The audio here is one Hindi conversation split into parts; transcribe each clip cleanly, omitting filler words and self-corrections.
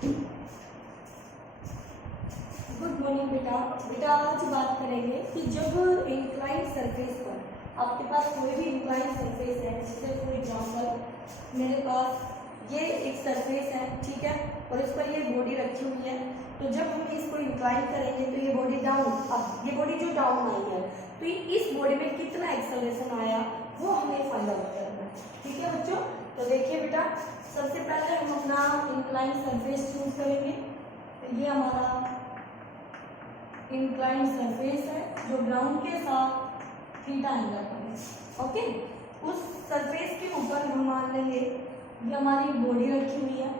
गुड मॉर्निंग बेटा आज बात करेंगे कि जब इंक्लाइन सरफेस पर आपके पास कोई भी इंक्लाइन सरफेस है, जैसे फॉर एग्जांपल मेरे पास ये एक सरफेस है, ठीक है, और इस पर ये बॉडी रखी हुई है। तो जब हम इसको इंक्लाइन करेंगे तो ये बॉडी डाउन, अब ये बॉडी जो डाउन आई है तो इस बॉडी में कितना एक्सेलरेशन आया वो हमें फाइंड आउट करना है, ठीक है बच्चों। तो देखिए बेटा, सबसे पहले हम अपना इंक्लाइन सरफेस चूज करेंगे। तो ये हमारा इंक्लाइन सरफेस है जो ग्राउंड के साथ थीटा एंगल पर है, ओके। उस सरफेस के ऊपर हम मान लेंगे ये हमारी बॉडी रखी हुई है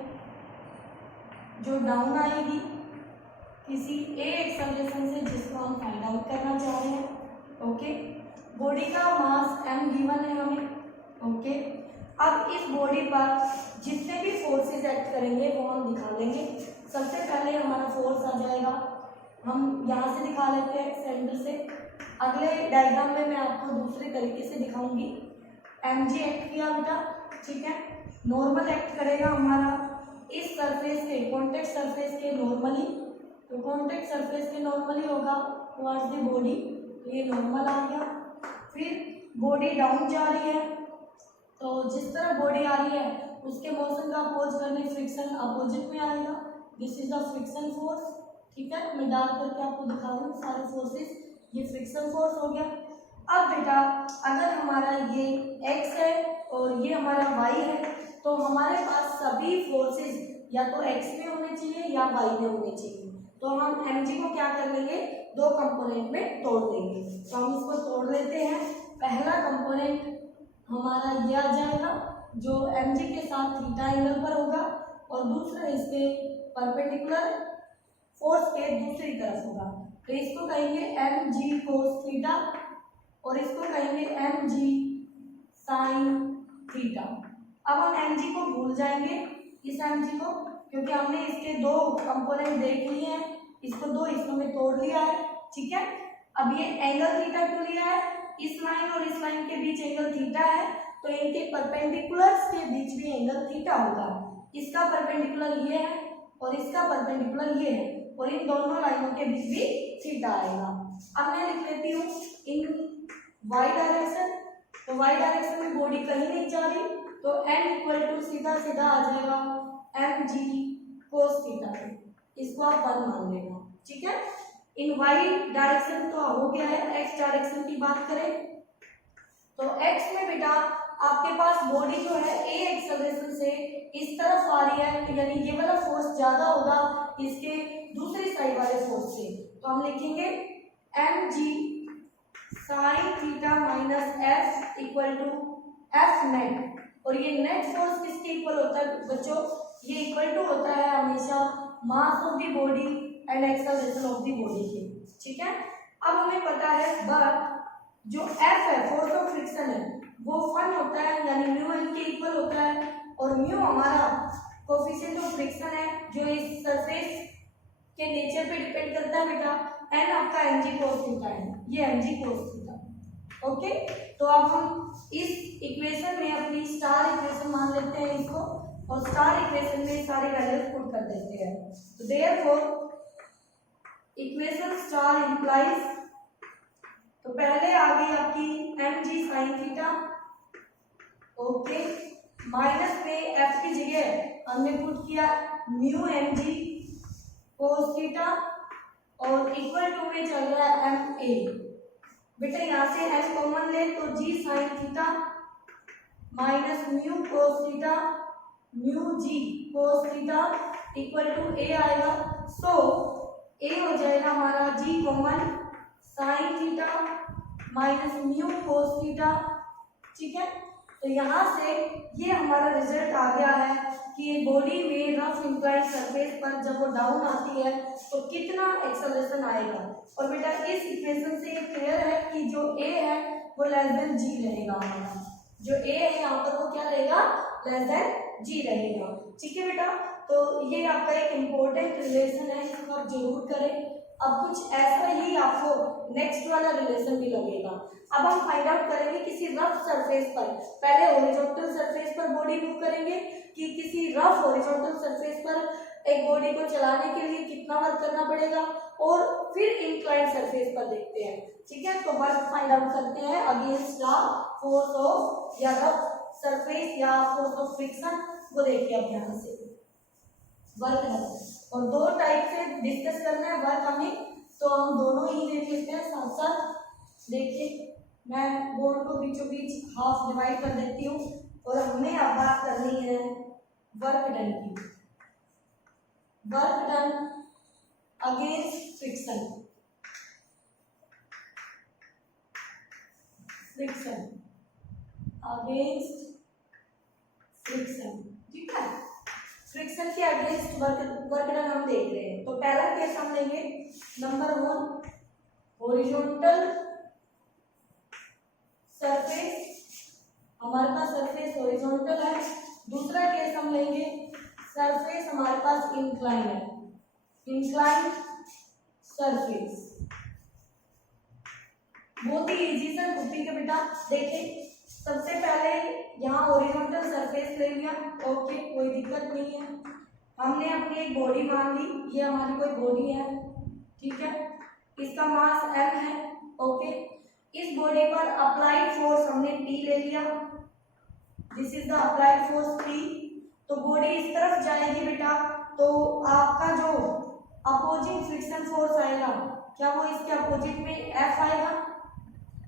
जो डाउन आएगी किसी ए एक्सेलरेशन से, जिसको हम फाइंड आउट करना चाह रहे हैं, ओके। बॉडी का मास m गिवन है हमें, ओके। अब इस बॉडी पर जितने भी फोर्सेस एक्ट करेंगे वो हम दिखा देंगे। सबसे पहले हमारा फोर्स आ जाएगा, हम यहाँ से दिखा लेते हैं सेंटर से। अगले डायग्राम में मैं आपको दूसरे तरीके से दिखाऊंगी। mg एक्ट किया बेटा, ठीक है। नॉर्मल एक्ट करेगा हमारा इस सरफेस के, कॉन्टेक्ट सरफेस के नॉर्मली, तो कॉन्टेक्ट सरफेस के नॉर्मली होगा टुवर्ड्स द बॉडी, तो ये नॉर्मल आ गया। फिर बॉडी डाउन जा रही है, तो जिस तरह बॉडी आ रही है उसके मोशन का अपोज करने फ्रिक्शन अपोजिट में आएगा। This is the friction force, ठीक है। मैं डाल करके आपको दिखा रही हूँ सारे फोर्सेस। ये फ्रिक्शन फोर्स हो गया। अब बेटा अगर हमारा ये x है और ये हमारा y है, तो हमारे पास सभी फोर्सेस या तो x में होने चाहिए या y में होने चाहिए। तो हम mg को क्या कर लेंगे, दो कंपोनेंट में तोड़ देंगे। तो हम इसको तोड़ लेते हैं। पहला कंपोनेंट हमारा ये आ जाएगा जो mg के साथ थीटा एंगल पर होगा, और दूसरा इसके परपेंडिकुलर फोर्स के दूसरी तरफ होगा। तो इसको कहेंगे mg cos थीटा और इसको कहेंगे mg sin थीटा। अब हम mg को भूल जाएंगे, इस mg को, क्योंकि हमने इसके दो कंपोनेंट देख लिए हैं, इसको दो हिस्सों में तोड़ लिया है, ठीक है। अब ये एंगल थीटा क्यों लिया है, इस लाइन और इस लाइन के बीच एंगल थीटा है, तो इनके परपेंडिकुलर्स के बीच भी एंगल थीटा होगा। इसका परपेंडिकुलर ये है और इसका परपेंडिकुलर ये है, और इन दोनों लाइनों के बीच भी थीटा आएगा। अब मैं लिख लेती हूँ इन y डायरेक्शन, तो y डायरेक्शन में बॉडी कहीं नहीं जा रही, तो n इक्वल टू सीधा सीधा आ जाएगा mg cos थीटा। इसको आप 1 मान लेना, ठीक है। इन y डायरेक्शन तो हो गया है। x डायरेक्शन की बात करें तो x में बेटा आपके पास बॉडी जो है a एक्सेलरेशन से इस तरफ आ रही है, तो यानी ये वाला फोर्स ज्यादा होगा इसके दूसरी साइड वाले फोर्स से। तो हम लिखेंगे mg sin theta minus f equal to f net. और ये नेट फोर्स किसके इक्वल होता है बच्चों, ये इक्वल टू होता है हमेशा mass of the body and acceleration of the body के, ठीक है। अब हमें पता है बट जो f है, फोर्स ऑफ फ्रिक्शन है, वो 1 होता है, यानी म्यू n के इक्वल होता है, और म्यू हमारा कोफिशिएंट ऑफ फ्रिक्शन है जो इस सरफेस के नेचर पे डिपेंड करता है बेटा। n आपका mg cos थीटा है, ये mg cos थीटा, ओके। तो अब हम इस इक्वेशन में अपनी स्टार इक्वेशन मान लेते हैं इसको, और स्टार इक्वेशन में सारी वैल्यूज पुट कर देते हैं। तो देयरफॉर इक्वेशन स्टार इंप्लाइज, तो पहले आ गई आपकी mg sin theta, okay, minus में f की जगह हमने पुट किया म्यू mg cos थीटा, और इक्वल टू में चल रहा है ma। बेटा यहाँ से m कॉमन ले तो g sin theta minus mu cos theta, mu g cos theta equal to a आएगा। सो a हो जाएगा हमारा g common sin theta minus mu cos theta, ठीक है। तो यहाँ से ये हमारा रिजल्ट आ गया है कि बॉडी में रफ इंक्लाइन सरफेस पर जब वो डाउन आती है तो कितना एक्सेलरेशन आएगा। और बेटा इस इक्वेशन से ये क्लियर है कि जो a है वो लेस देन g रहेगा हमारा, जो a है यहाँ पर वो क्या रहेगा, लेस देन g रहेगा, ठीक है बेटा। तो ये आपका एक इम्पोर्टेंट रिलेशन है, इसको आप जरूर करें। अब कुछ ऐसा ही आपको नेक्स्ट वाला रिलेशन भी लगेगा। अब हम फाइंड आउट करेंगे किसी रफ सरफेस पर, पहले हॉरिजॉन्टल सरफेस पर बॉडी मूव करेंगे कि किसी रफ हॉरिजॉन्टल सरफेस पर एक बॉडी को चलाने के लिए कितना वर्क करना पड़ेगा, और फिर इंक्लाइन सरफेस पर देखते हैं। ठीक है, तो वर्क फाइंड आउट करते हैं अगेंस्ट द फोर्स ऑफ या द सरफेस या फोर्स ऑफ फ्रिक्शन, वो देखिए अब यहाँ से वर्क है, और दो टाइप से डिस्कस करना है वर्क हमें, तो हम दोनों ही देख लेते हैं साथ साथ। देखिए मैं बोर्ड को बीचों बीच हाफ डिवाइड कर देती हूँ, और हमें अब बात करनी है वर्क डन की। Work done against friction, friction against friction. ठीक है, फ्रिक्शन के अगेंस्ट वर्क डन हम देख रहे हैं। तो पहला केस हम लेंगे नंबर 1, हॉरिजॉन्टल सरफेस, हमारे पास सरफेस हॉरिजॉन्टल है। दूसरा केस हम लेंगे सरफेस हमारे पास इंक्लाइन है, इंक्लाइन सरफेस। बहुत ही इजी सर कॉपी के बेटा। देखिए सबसे पहले यहाँ हॉरिजॉन्टल सरफेस ले लिया, ओके कोई दिक्कत नहीं है। हमने अपनी एक बॉडी मान ली, ये हमारी कोई बॉडी है, ठीक है, इसका मास m है, ओके। इस बॉडी पर अप्लाइड फोर्स हमने P ले लिया, this is the applied force P। तो बॉडी इस तरफ जाएगी बेटा, तो आपका जो अपोजिंग फ्रिक्शन फोर्स आएगा, क्या वो इसके अपोजिट में F आएगा?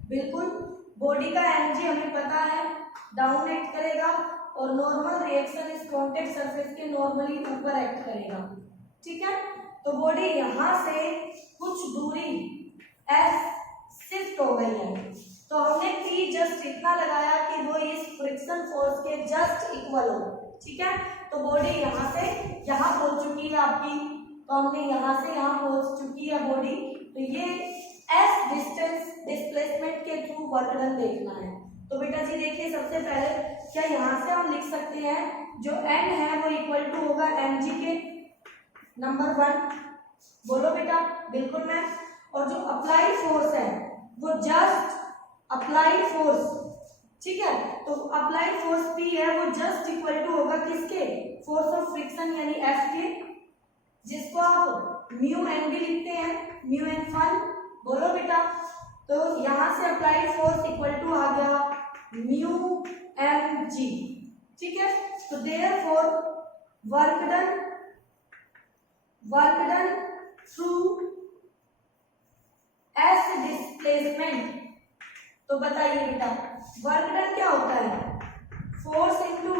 बिल्कुल। बॉडी का mg हमें पता है, डाउन एक्ट करेगा, और नॉर्मल रिएक्शन इस कॉन्टैक्ट सरफेस के नॉर्मली ऊपर एक्ट करेगा। ठीक है, तो बॉडी यहाँ से कुछ दूरी s शिफ्ट हो गई है, तो हमने P जस्ट इतना लगाया कि वो इस फ्रिक्शन फोर्स के जस्ट इक्वल हो। ठीक है, तो बॉडी यहाँ से यहाँ पहुंच चुकी है आपकी, तो हमने यहाँ से यहाँ पहुंच चुकी है बॉडी। तो ये s डिस्टेंस डिस्प्लेसमेंट के थ्रू वर्क डन देखना है। तो बेटा जी देखिए सबसे पहले क्या यहाँ से हम लिख सकते हैं, जो n है वो इक्वल टू होगा mg के, नंबर 1 बोलो बेटा। बिल्कुल मैम। और जो अप्लाइड फोर्स है वो जस्ट अप्लाइड फोर्स, ठीक है, तो अप्लाइड फोर्स P है वो जस्ट इक्वल टू होगा किसके, फोर्स ऑफ फ्रिक्शन यानी F के, जिसको आप म्यू एन भी लिखते हैं, म्यू एन फन। बोलो बेटा। तो यहां से अप्लाइड फोर्स इक्वल टू आ गया म्यू एम जी। ठीक है, तो therefore work done through S displacement. तो बताइए बेटा वर्क डन क्या होता है, फोर्स इनटू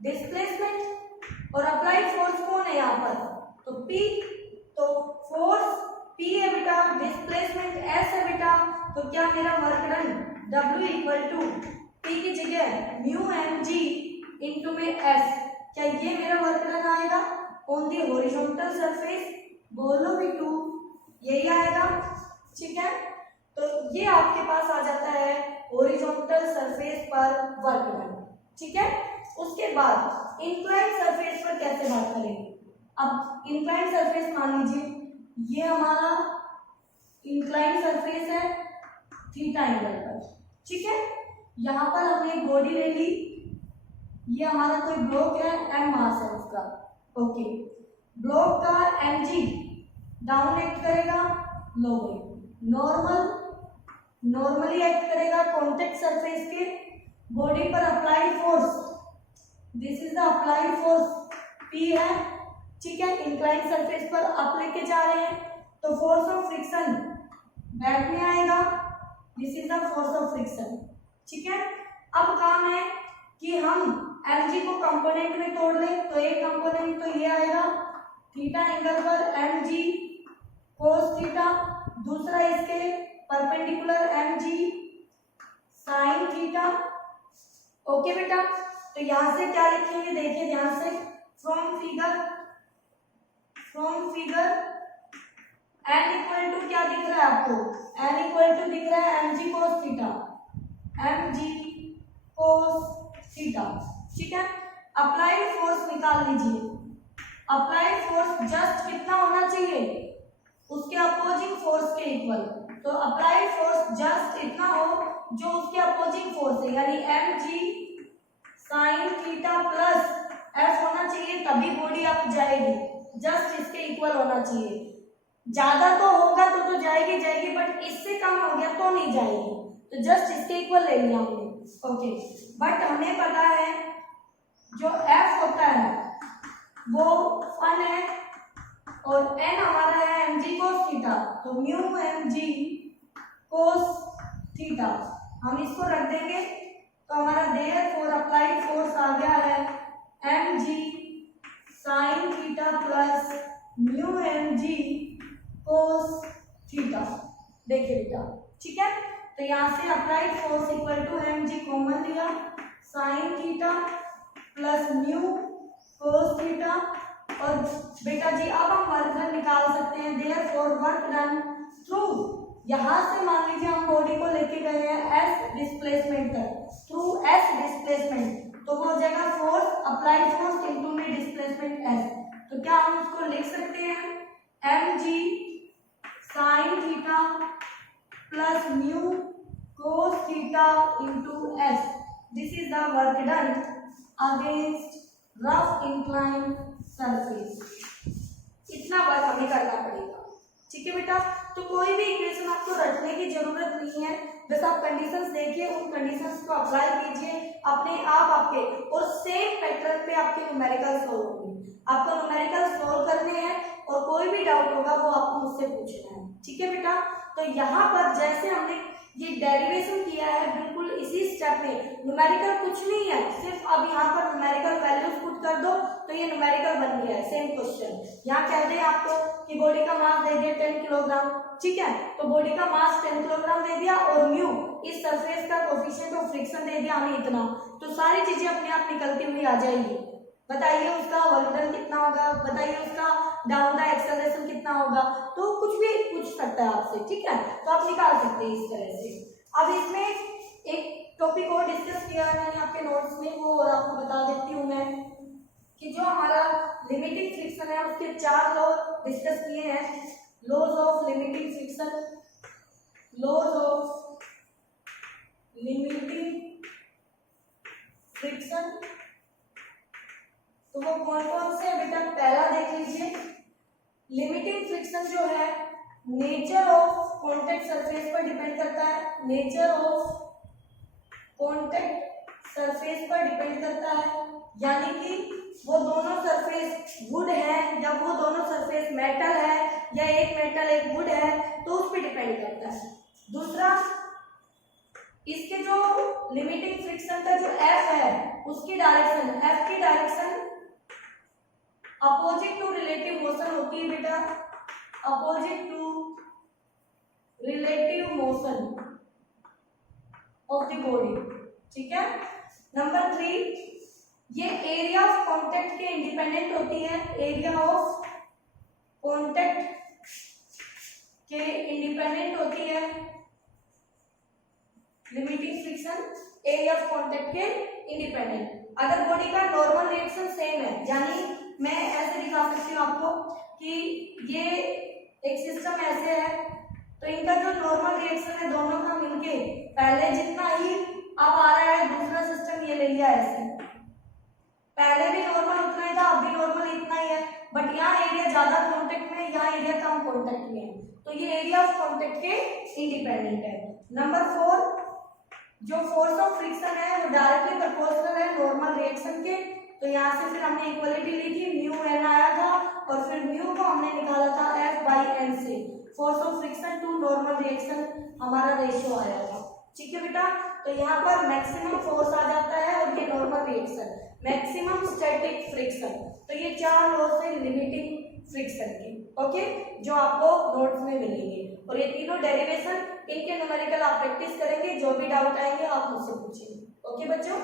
डिस्प्लेसमेंट, और अप्लाइड फोर्स कौन है यहाँ पर, तो P। तो फोर्स P है बेटा, डिस्प्लेसमेंट S है बेटा, तो क्या मेरा work done W equal to P की जगह म्यू एम जी इंटू में S, क्या ये मेरा वर्क डन आएगा ऑन दी हॉरिजॉन्टल सरफेस? बोलो बिटू, यही आएगा। ठीक है, तो ये आपके पास आ जाता है हॉरिजॉन्टल सरफेस पर वर्क डन। ठीक है, उसके बाद इंक्लाइन सरफेस पर कैसे बात करेंगे। अब इंक्लाइन सरफेस मान लीजिए ये हमारा इंक्लाइन सरफेस है थीटा एंगल पर। ठीक है, यहाँ पर हमने एक बॉडी ले ली, ये हमारा कोई ब्लॉक है, m मास है उसका, ओके। ब्लॉक का mg डाउन एक्ट करेगा, नॉर्मली एक्ट करेगा कॉन्टैक्ट सरफेस के। बॉडी पर applied force, this is the applied force P है। ठीक है, इंक्लाइन सरफेस पर आप लेके जा रहे हैं, तो फोर्स ऑफ फ्रिक्शन बैक में आएगा, this is the force of friction. ठीक है, अब काम है कि हम mg को कंपोनेंट में तोड़ लें, तो एक कंपोनेंट तो ये आएगा थीटा एंगल पर mg cos थीटा, दूसरा इसके perpendicular mg sin theta. Okay बेटा, तो यहां से क्या लिखेंगे, देखिए ध्यान से, from figure n equal to क्या दिख रहा है आपको, n इक्वल टू दिख रहा है mg cos theta, mg cos theta. ठीक है, अप्लाइड फोर्स निकाल लीजिए। अप्लाइड फोर्स जस्ट कितना होना चाहिए, उसके अपोजिंग फोर्स के इक्वल। तो अप्लाइड फोर्स जस्ट इतना हो जो उसके अपोजिंग फोर्स है, यानी mg sin theta plus F होना चाहिए तभी बॉडी अप जाएगी, जस्ट इसके इक्वल होना चाहिए। ज्यादा तो होगा तो जाएगी जाएगी, बट इससे कम हो गया तो नहीं जाएगी, तो जस्ट इसके इक्वल ले लिया हमने। ओके, बट हमें पता है जो F होता है वो 1 है और n हमारा है mg cos थीटा, तो म्यू mg cos थीटा हम इसको रख देंगे, तो हमारा देयरफॉर अप्लाइड फोर्स आ गया है mg sin theta plus mu mg cos theta. देखिए बेटा, ठीक है, तो यहाँ से applied force equal to mg common लिया, sin theta plus mu cos theta, और बेटा जी अब हम वर्क डन निकाल सकते हैं। देयरफॉर वर्क डन थ्रू, यहाँ से मान लीजिए हम बॉडी को लेके गए हैं s डिस्प्लेसमेंट तक, थ्रू s डिस्प्लेसमेंट, तो वो हो जाएगा फोर्स अप्लाइड फोर्स इनटू में डिस्प्लेसमेंट s, तो क्या हम उसको लिख सकते हैं mg sin theta plus mu cos theta into s, this is the work done against rough incline surface. इतना वर्क हमें करना पड़ेगा, ठीक है बेटा। तो कोई भी इक्वेशन आपको रटने की जरूरत नहीं है, बस आप कंडीशंस देखिए, उन कंडीशंस को अप्लाई कीजिए अपने आप आपके, और सेम पैटर्न पे आपके न्यूमेरिकल सॉल्व होंगे। आपको न्यूमेरिकल सॉल्व करने हैं और कोई भी डाउट होगा वो आपको मुझसे पूछना है, ठीक है बेटा। तो यहाँ पर जैसे हमने ये डेरिवेशन किया है, बिल्कुल इसी स्टेप में न्यूमेरिकल कुछ नहीं है, सिर्फ अब यहाँ पर न्यूमेरिकल वैल्यूज पुट कर दो तो ये न्यूमेरिकल बन गया है। सेम क्वेश्चन यहाँ कह दें आपको कि बॉडी का मास दे दिया 10 किलोग्राम, ठीक है, तो बॉडी का मास 10 किलोग्राम दे दिया और म्यू इस सरफेस का कोफिशिएंट ऑफ फ्रिक्शन दे दिया हमें इतना, तो सारी चीजें अपने आप निकलती हुई आ जाएंगी। बताइए उसका वर्क डन कितना होगा, बताइए उसका डाउन द एक्सेलरेशन कितना होगा, तो कुछ भी पूछ सकता है आपसे, ठीक है, तो आप निकाल सकते हैं इस तरह से। अब इसमें एक टॉपिक और डिस्कस किया है मैंने आपके नोट्स में, वो और आपको बता देती हूँ मैं कि जो हमारा लिमिटिंग फ्रिक्शन है उसके 4 लॉ डिस्कस किए हैं। Laws of limiting friction, laws of limiting friction, तो वो कौन कौन से है बेटा, पहला देख लीजिए। लिमिटिंग फ्रिक्शन जो है नेचर ऑफ कॉन्टेक्ट सरफेस पर डिपेंड करता है, नेचर ऑफ कॉन्टेक्ट सरफेस पर डिपेंड करता है, यानी कि वो दोनों सरफेस वुड है या वो दोनों सरफेस मेटल है या एक मेटल एक वुड है, तो उस पर डिपेंड करता है। दूसरा, इसके जो लिमिटिंग फ्रिक्शन का जो F है उसकी डायरेक्शन, F की direction opposite to relative motion होती है बेटा, opposite to relative motion of the body, ठीक है। नंबर 3, ये एरिया ऑफ कांटेक्ट के इंडिपेंडेंट होती है, एरिया ऑफ कांटेक्ट के इंडिपेंडेंट होती है limiting friction, area of contact के इंडिपेंडेंट। अगर बॉडी का नॉर्मल रिएक्शन सेम है, यानी मैं ऐसे दिखा सकती हूँ आपको कि ये एक सिस्टम ऐसे है, तो इनका जो नॉर्मल रिएक्शन है दोनों का मिलके पहले जितना ही अब आ रहा है, दूसरा सिस्टम ये ले लिया ऐसे, पहले भी नॉर्मल उतना ही था, अब भी नॉर्मल इतना ही है, बट यहाँ एरिया ज्यादा कांटेक्ट में, यहाँ एरिया कम कांटेक्ट में है, तो ये एरिया ऑफ कांटेक्ट के इंडिपेंडेंट है। नंबर 4, जो फोर्स ऑफ फ्रिक्शन है वो डायरेक्टली प्रोपोर्शनल है नॉर्मल रिएक्शन के, तो यहाँ से फिर हमने इक्वलिटी ली थी, म्यू एन आया था और फिर म्यू को हमने निकाला था F बाई एन से, force of friction to normal reaction हमारा रेशियो आया था, ठीक है बेटा। तो यहाँ पर मैक्सिमम फोर्स आ जाता है और ये normal reaction, maximum static friction, तो ये 4 लॉज है लिमिटिंग फ्रिक्शन के, ओके, जो आपको नोट्स में मिलेंगे, और ये तीनों डेरिवेशन इनके न्यूमेरिकल आप प्रैक्टिस करेंगे, जो भी डाउट आएंगे आप मुझसे पूछेंगे, ओके बच्चों।